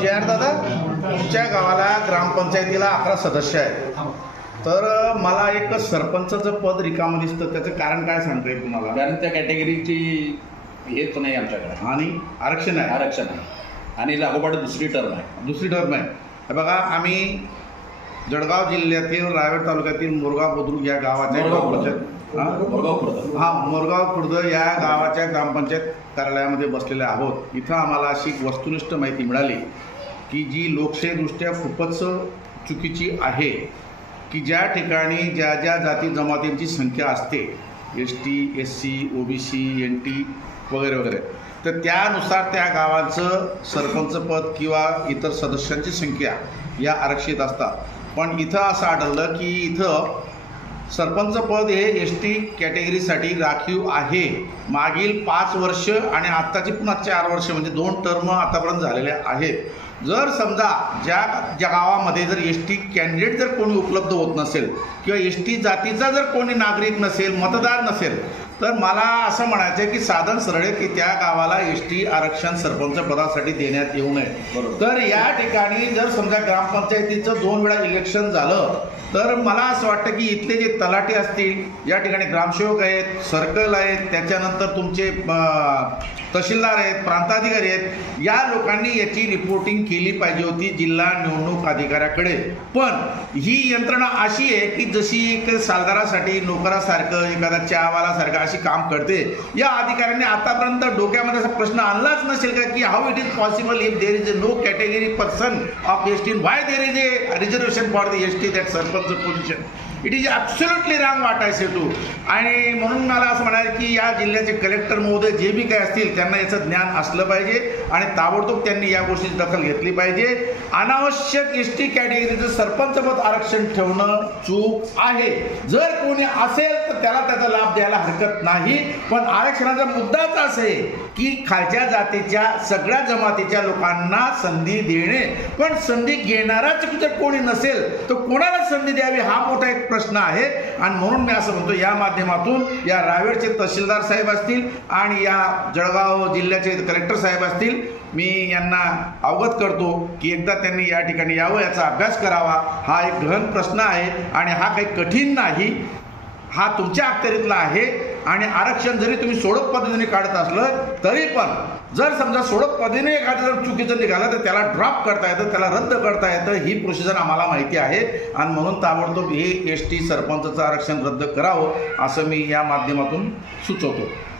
जे आर दादा. तुमच्या गावाला ग्रामपंचायतीला अकरा सदस्य आहेत. तर मला एक सरपंचाचं पद रिकामं दिसतं त्याचं कारण काय सांगता येईल तुम्हाला? कारण त्या कॅटेगरीची हेच नाही आमच्याकडे. आणि आरक्षण आहे. आरक्षण आहे. आणि लागोपाठ दुसरी टर्म आहे. दुसरी टर्म आहे. हे बघा आम्ही जळगाव जिल्ह्यातील रायगड तालुक्यातील मोरगाव बुद्रुक या गावाच्या. ग्रामपंचायत हां? मोरगाव खुर्द हा या गावाच्या ग्रामपंचायत कार्यालयामध्ये बसलेले आहोत इथं आम्हाला अशी एक वस्तुनिष्ठ माहिती मिळाली की जी लोकशाहीदृष्ट्या खूपच चुकीची आहे की ज्या ठिकाणी ज्या ज्या जाती जमातींची संख्या असते S T S C O B C N T वगैरे वगैरे तर त्यानुसार त्या गावाचं सरपंच पद किंवा इतर सदस्यांची संख्या या आरक्षित असतात पण इथं असं आढळलं की इथं सरपंच पद हे एस टी कॅटेगरीसाठी राखीव आहे. मागील पाच वर्ष आणि आत्ताची पुन्हा चार वर्ष म्हणजे दोन टर्म आतापर्यंत झालेल्या आहेत. जर समजा ज्या ज्या गावामध्ये जर एस टी कॅन्डिडेट जर कोणी उपलब्ध होत नसेल किंवा एस टी जातीचा जर कोणी नागरिक नसेल मतदार नसेल तर मला असं म्हणायचं आहे की साधन सरळ की त्या गावाला एस टी आरक्षण सरपंच पदासाठी देण्यात येऊ नये बरोबर. तर या ठिकाणी जर समजा ग्रामपंचायतीचं दोन वेळा इलेक्शन झालं तर मला असं वाटतं की इथले जे तलाठी असतील या ठिकाणी ग्रामसेवक आहेत सर्कल आहेत त्याच्यानंतर तुमचे तहसीलदार आहेत प्रांताधिकारी आहेत या लोकांनी याची रिपोर्टिंग केली पाहिजे होती जिल्हा निवडणूक अधिकाऱ्याकडे पण ही यंत्रणा अशी आहे की जशी एक सालदारासाठी नोकरासारखं एखादा चहावालासारखं अशी काम करते. या अधिकाऱ्यांनी आतापर्यंत डोक्यामध्ये असा प्रश्न आणलाच नसेल का की how it is possible if there is a no category person of S T Y there is a reservation for the S T that sarpanch position it is absolutely wrong वाटायचे टू आणि म्हणून मला असं म्हणायचं की या जिल्ह्याचे कलेक्टर महोदय जे बी काय असतील त्यांना याचं ज्ञान असलं पाहिजे आणि ताबडतोब त्यांनी या गोष्टीची दखल घेतली पाहिजे. अनावश्यक एस टी कॅटेगरीचं सरपंचपद आरक्षण ठेवणं चूक आहे. जर कोणी असेल तर त्याला त्याचा लाभ द्यायला हरकत नाही पण आरक्षणाचा मुद्दाच असे आहे की खालच्या जातीच्या सगळ्या जमातीच्या लोकांना संधी देणे. पण संधी घेणाराच जर कोणी नसेल तर कोणाला संधी द्यावी हा मोठा एक प्रश्न आहे. आणि म्हणून मी असं म्हणतो या माध्यमातून या रावेरचे तहसीलदार साहेब असतील आणि या जळगाव जिल्ह्याचे कलेक्टर साहेब असतील मी यांना अवगत करतो की एकदा त्यांनी या ठिकाणी यावं याचा अभ्यास करावा. हा एक गहन प्रश्न आहे आणि हा काही कठीण नाही. हा तुमच्या अखत्यारीतला आहे. आणि आरक्षण जरी तुम्ही सोडत पद्धतीने काढत असलं तरी पण जर समजा सोडत पद्धतीने एखादं जर चुकीचं निघालं तर त्याला ड्रॉप करता येतं त्याला रद्द करता येतं. ही प्रोसिजर आम्हाला माहिती आहे. आणि म्हणून ताबडतोब हे एस टी सरपंचचं आरक्षण रद्द करावं असं मी या माध्यमातून सुचवतो.